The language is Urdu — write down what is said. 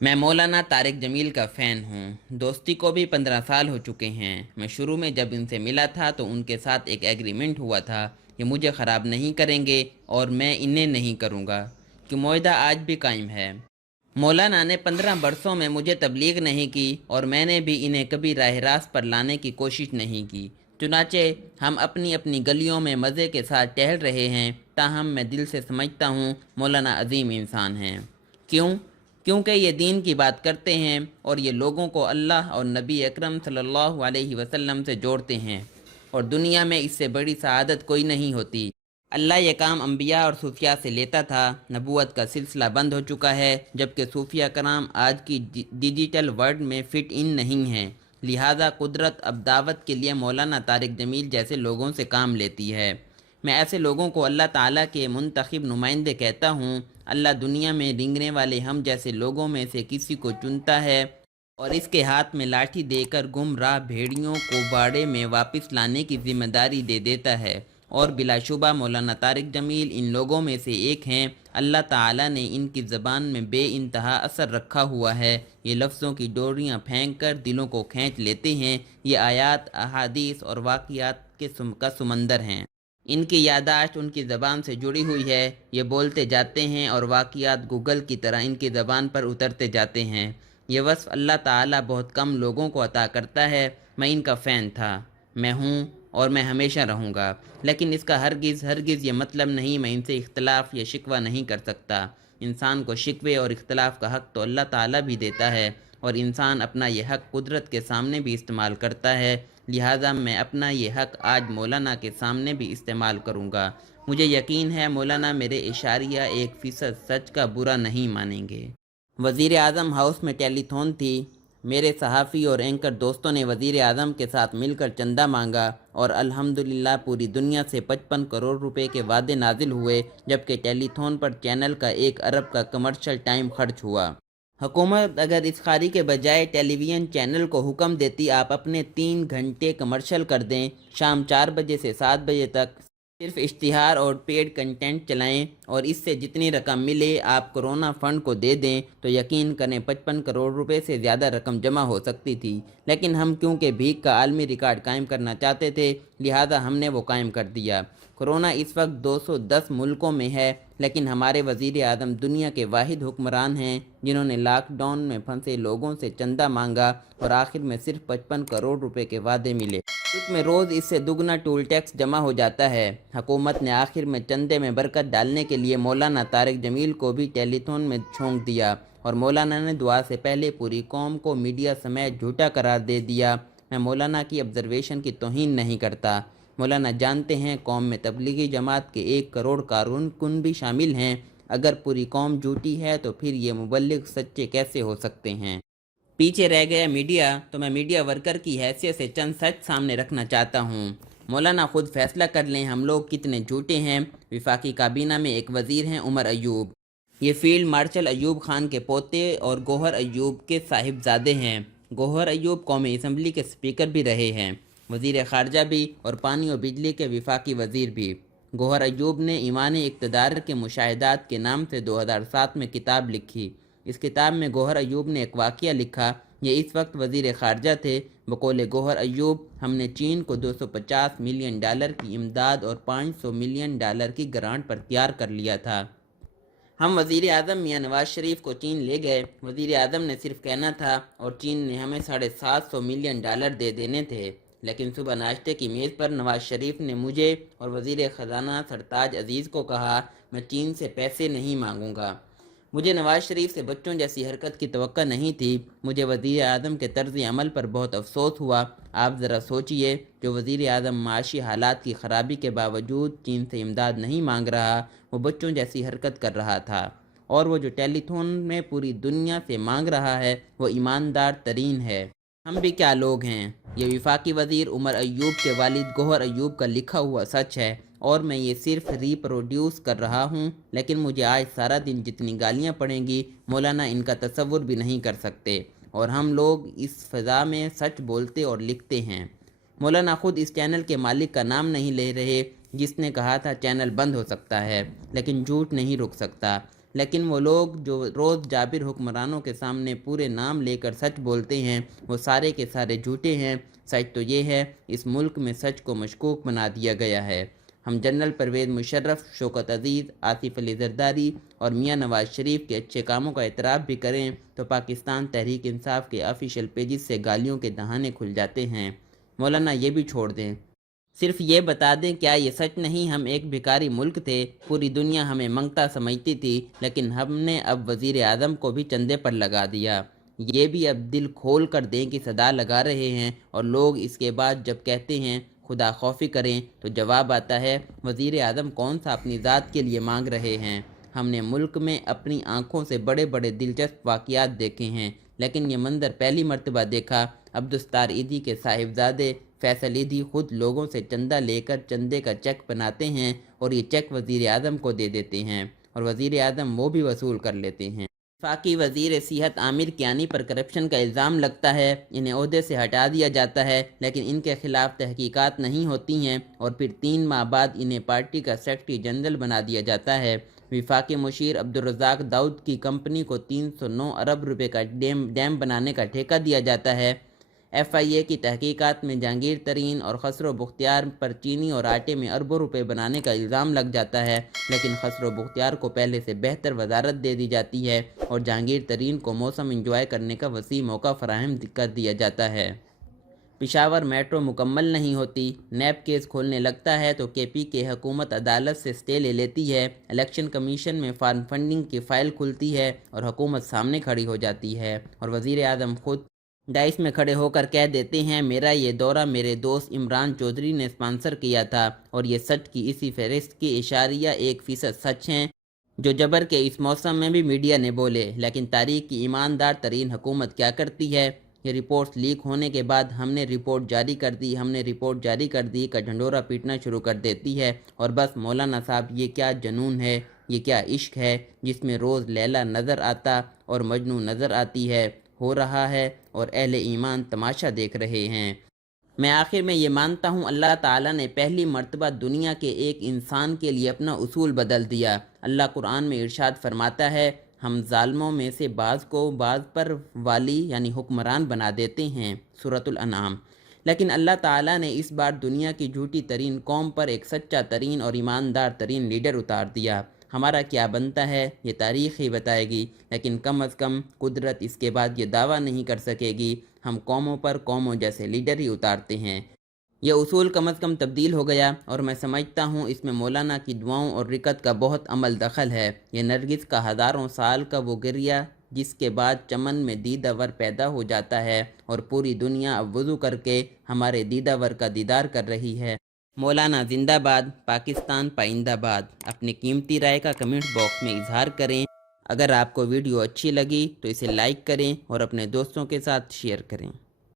میں مولانا طارق جمیل کا فین ہوں۔ دوستی کو بھی 15 سال ہو چکے ہیں۔ میں شروع میں جب ان سے ملا تھا تو ان کے ساتھ ایک ایگریمنٹ ہوا تھا، یہ مجھے خراب نہیں کریں گے اور میں انہیں نہیں کروں گا، کہ معاہدہ آج بھی قائم ہے۔ مولانا نے 15 برسوں میں مجھے تبلیغ نہیں کی اور میں نے بھی انہیں کبھی راہ راست پر لانے کی کوشش نہیں کی۔ چنانچہ ہم اپنی اپنی گلیوں میں مزے کے ساتھ ٹہل رہے ہیں، تاہم میں دل سے سمجھتا ہوں مولانا عظیم انسان ہیں۔ کیوں؟ کیونکہ یہ دین کی بات کرتے ہیں اور یہ لوگوں کو اللہ اور نبی اکرم صلی اللہ علیہ وسلم سے جوڑتے ہیں، اور دنیا میں اس سے بڑی سعادت کوئی نہیں ہوتی۔ اللہ یہ کام انبیاء اور صوفیاء سے لیتا تھا۔ نبوت کا سلسلہ بند ہو چکا ہے، جبکہ صوفیہ کرام آج کی ڈیجیٹل ورلڈ میں فٹ ان نہیں ہیں، لہذا قدرت اب دعوت کے لیے مولانا طارق جمیل جیسے لوگوں سے کام لیتی ہے۔ میں ایسے لوگوں کو اللہ تعالیٰ کے منتخب نمائندے کہتا ہوں۔ اللہ دنیا میں رینگنے والے ہم جیسے لوگوں میں سے کسی کو چنتا ہے اور اس کے ہاتھ میں لاٹھی دے کر گمراہ بھیڑیوں کو باڑے میں واپس لانے کی ذمہ داری دے دیتا ہے، اور بلا شبہ مولانا طارق جمیل ان لوگوں میں سے ایک ہیں۔ اللہ تعالیٰ نے ان کی زبان میں بے انتہا اثر رکھا ہوا ہے، یہ لفظوں کی ڈوریاں پھینک کر دلوں کو کھینچ لیتے ہیں۔ یہ آیات، احادیث اور واقعات کا سمندر ہیں۔ ان کی یادداشت ان کی زبان سے جڑی ہوئی ہے، یہ بولتے جاتے ہیں اور واقعات گوگل کی طرح ان کی زبان پر اترتے جاتے ہیں۔ یہ وصف اللہ تعالیٰ بہت کم لوگوں کو عطا کرتا ہے۔ میں ان کا فین تھا، میں ہوں اور میں ہمیشہ رہوں گا، لیکن اس کا ہرگز یہ مطلب نہیں میں ان سے اختلاف یا شکوہ نہیں کر سکتا۔ انسان کو شکوے اور اختلاف کا حق تو اللہ تعالیٰ بھی دیتا ہے، اور انسان اپنا یہ حق قدرت کے سامنے بھی استعمال کرتا ہے، لہٰذا میں اپنا یہ حق آج مولانا کے سامنے بھی استعمال کروں گا۔ مجھے یقین ہے مولانا میرے اشاریہ 1% سچ کا برا نہیں مانیں گے۔ وزیر اعظم ہاؤس میں ٹیلی تھون تھی۔ میرے صحافی اور اینکر دوستوں نے وزیر اعظم کے ساتھ مل کر چندہ مانگا اور الحمدللہ پوری دنیا سے 55 کروڑ روپے کے وعدے نازل ہوئے، جبکہ ٹیلی تھون پر چینل کا 1 ارب کا کمرشل ٹائم خرچ ہوا۔ حکومت اگر اس خاری کے بجائے ٹیلی ویژن چینل کو حکم دیتی آپ اپنے 3 گھنٹے کمرشل کر دیں، شام 4 بجے سے 7 بجے تک صرف اشتہار اور پیڈ کنٹینٹ چلائیں اور اس سے جتنی رقم ملے آپ کرونا فنڈ کو دے دیں تو یقین کریں 55 کروڑ روپے سے زیادہ رقم جمع ہو سکتی تھی، لیکن ہم کیونکہ بھیک کا عالمی ریکارڈ قائم کرنا چاہتے تھے، لہٰذا ہم نے وہ قائم کر دیا۔ کرونا اس وقت 210 ملکوں میں ہے، لیکن ہمارے وزیر اعظم دنیا کے واحد حکمران ہیں جنہوں نے لاک ڈاؤن میں پھنسے لوگوں سے چندہ مانگا اور آخر میں صرف 55 کروڑ روپے کے وعدے ملے۔ ملک میں روز اس سے دگنا ٹول ٹیکس جمع ہو جاتا ہے۔ حکومت نے آخر میں چندے میں برکت ڈالنے کے لیے مولانا طارق جمیل کو بھی ٹیلی تھون میں جھونک دیا، اور مولانا نے دعا سے پہلے پوری قوم کو میڈیا سمیت جھوٹا قرار دے دیا۔ میں مولانا کی آبزرویشن کی توہین نہیں کرتا۔ مولانا جانتے ہیں قوم میں تبلیغی جماعت کے 1 کروڑ کارکن بھی شامل ہیں۔ اگر پوری قوم جھوٹی ہے تو پھر یہ مبلغ سچے کیسے ہو سکتے ہیں؟ پیچھے رہ گیا میڈیا، تو میں میڈیا ورکر کی حیثیت سے چند سچ سامنے رکھنا چاہتا ہوں۔ مولانا خود فیصلہ کر لیں ہم لوگ کتنے جھوٹے ہیں۔ وفاقی کابینہ میں ایک وزیر ہیں عمر ایوب، یہ فیلڈ مارشل ایوب خان کے پوتے اور گوہر ایوب کے صاحبزادے ہیں۔ گوہر ایوب قومی اسمبلی کے اسپیکر بھی رہے ہیں، وزیر خارجہ بھی اور پانی اور بجلی کے وفاقی وزیر بھی۔ گوہر ایوب نے ایمان اقتدار کے مشاہدات کے نام سے 2007 میں کتاب لکھی۔ اس کتاب میں گوہر ایوب نے ایک واقعہ لکھا، یہ اس وقت وزیر خارجہ تھے۔ بقول گوہر ایوب، ہم نے چین کو $250 ملین کی امداد اور $500 ملین کی گرانٹ پر تیار کر لیا تھا۔ ہم وزیر اعظم میاں نواز شریف کو چین لے گئے، وزیر اعظم نے صرف کہنا تھا اور چین نے ہمیں $750 ملین دے دینے تھے، لیکن صبح ناشتے کی میز پر نواز شریف نے مجھے اور وزیر خزانہ سرتاج عزیز کو کہا میں چین سے پیسے نہیں مانگوں گا۔ مجھے نواز شریف سے بچوں جیسی حرکت کی توقع نہیں تھی۔ مجھے وزیر اعظم کے طرز عمل پر بہت افسوس ہوا۔ آپ ذرا سوچئے، جو وزیر اعظم معاشی حالات کی خرابی کے باوجود چین سے امداد نہیں مانگ رہا، وہ بچوں جیسی حرکت کر رہا تھا، اور وہ جو ٹیلی تھون میں پوری دنیا سے مانگ رہا ہے وہ ایماندار ترین ہے۔ ہم بھی کیا لوگ ہیں؟ یہ وفاقی وزیر عمر ایوب کے والد گوہر ایوب کا لکھا ہوا سچ ہے، اور میں یہ صرف ریپروڈیوس کر رہا ہوں، لیکن مجھے آج سارا دن جتنی گالیاں پڑیں گی مولانا ان کا تصور بھی نہیں کر سکتے، اور ہم لوگ اس فضا میں سچ بولتے اور لکھتے ہیں۔ مولانا خود اس چینل کے مالک کا نام نہیں لے رہے، جس نے کہا تھا چینل بند ہو سکتا ہے لیکن جھوٹ نہیں رک سکتا۔ لیکن وہ لوگ جو روز جابر حکمرانوں کے سامنے پورے نام لے کر سچ بولتے ہیں وہ سارے کے سارے جھوٹے ہیں۔ سچ تو یہ ہے اس ملک میں سچ کو مشکوک بنا دیا گیا ہے۔ ہم جنرل پرویز مشرف، شوکت عزیز، آصف علی زرداری اور میاں نواز شریف کے اچھے کاموں کا اعتراف بھی کریں تو پاکستان تحریک انصاف کے آفیشیل پیجز سے گالیوں کے دہانے کھل جاتے ہیں۔ مولانا یہ بھی چھوڑ دیں، صرف یہ بتا دیں کیا یہ سچ نہیں ہم ایک بھکاری ملک تھے، پوری دنیا ہمیں منگتا سمجھتی تھی، لیکن ہم نے اب وزیر اعظم کو بھی چندے پر لگا دیا۔ یہ بھی اب دل کھول کر دیں کہ صدا لگا رہے ہیں، اور لوگ اس کے بعد جب کہتے ہیں خدا خوفی کریں تو جواب آتا ہے وزیر اعظم کون سا اپنی ذات کے لیے مانگ رہے ہیں۔ ہم نے ملک میں اپنی آنکھوں سے بڑے بڑے دلچسپ واقعات دیکھے ہیں، لیکن یہ منظر پہلی مرتبہ دیکھا۔ عبدالستار ایدھی کے صاحبزادے فیصل ایدھی خود لوگوں سے چندہ لے کر چندے کا چیک بناتے ہیں اور یہ چیک وزیر اعظم کو دے دیتے ہیں، اور وزیر اعظم وہ بھی وصول کر لیتے ہیں۔ وفاقی وزیر صحت عامر کیانی پر کرپشن کا الزام لگتا ہے، انہیں عہدے سے ہٹا دیا جاتا ہے، لیکن ان کے خلاف تحقیقات نہیں ہوتی ہیں اور پھر 3 ماہ بعد انہیں پارٹی کا سیکرٹری جنرل بنا دیا جاتا ہے۔ وفاقی مشیر عبدالرزاق داؤد کی کمپنی کو 309 ارب روپے کا ڈیم بنانے کا ٹھیکہ دیا جاتا ہے۔ ایف آئی اے کی تحقیقات میں جہانگیر ترین اور خسرو بختیار پر چینی اور آٹے میں اربوں روپے بنانے کا الزام لگ جاتا ہے، لیکن خسرو بختیار کو پہلے سے بہتر وزارت دے دی جاتی ہے اور جہانگیر ترین کو موسم انجوائے کرنے کا وسیع موقع فراہم کر دیا جاتا ہے۔ پشاور میٹرو مکمل نہیں ہوتی، نیب کیس کھولنے لگتا ہے تو کے پی کے حکومت عدالت سے سٹے لے لیتی ہے، الیکشن کمیشن میں فارم فنڈنگ کی فائل کھلتی ہے اور حکومت سامنے کھڑی ہو جاتی ہے، اور وزیر اعظم خود ڈائس میں کھڑے ہو کر کہہ دیتے ہیں میرا یہ دورہ میرے دوست عمران چودھری نے اسپانسر کیا تھا، اور یہ سچ کی اسی فہرست کی 1% سچ ہیں جو جبر کے اس موسم میں بھی میڈیا نے بولے۔ لیکن تاریخ کی ایماندار ترین حکومت کیا کرتی ہے؟ یہ رپورٹس لیک ہونے کے بعد ہم نے رپورٹ جاری کر دی کا ڈھنڈورا پیٹنا شروع کر دیتی ہے، اور بس مولانا صاحب یہ کیا جنون ہے، یہ کیا عشق ہے جس میں روز لیلا نظر آتا اور مجنوں نظر آتی ہے، ہو رہا ہے اور اہل ایمان تماشا دیکھ رہے ہیں۔ میں آخر میں یہ مانتا ہوں اللہ تعالیٰ نے پہلی مرتبہ دنیا کے ایک انسان کے لیے اپنا اصول بدل دیا۔ اللہ قرآن میں ارشاد فرماتا ہے ہم ظالموں میں سے بعض کو بعض پر والی یعنی حکمران بنا دیتے ہیں، سورۃ الانعام۔ لیکن اللہ تعالیٰ نے اس بار دنیا کی جھوٹی ترین قوم پر ایک سچا ترین اور ایماندار ترین لیڈر اتار دیا۔ ہمارا کیا بنتا ہے یہ تاریخ ہی بتائے گی، لیکن کم از کم قدرت اس کے بعد یہ دعویٰ نہیں کر سکے گی ہم قوموں پر قوموں جیسے لیڈر ہی اتارتے ہیں۔ یہ اصول کم از کم تبدیل ہو گیا، اور میں سمجھتا ہوں اس میں مولانا کی دعاؤں اور رکت کا بہت عمل دخل ہے۔ یہ نرگس کا ہزاروں سال کا وہ گریہ جس کے بعد چمن میں دیدہ ور پیدا ہو جاتا ہے، اور پوری دنیا اب وضو کر کے ہمارے دیدہ ور کا دیدار کر رہی ہے۔ مولانا زندہ باد، پاکستان پائندہ باد۔ اپنی قیمتی رائے کا کمنٹ باکس میں اظہار کریں۔ اگر آپ کو ویڈیو اچھی لگی تو اسے لائک کریں اور اپنے دوستوں کے ساتھ شیئر کریں۔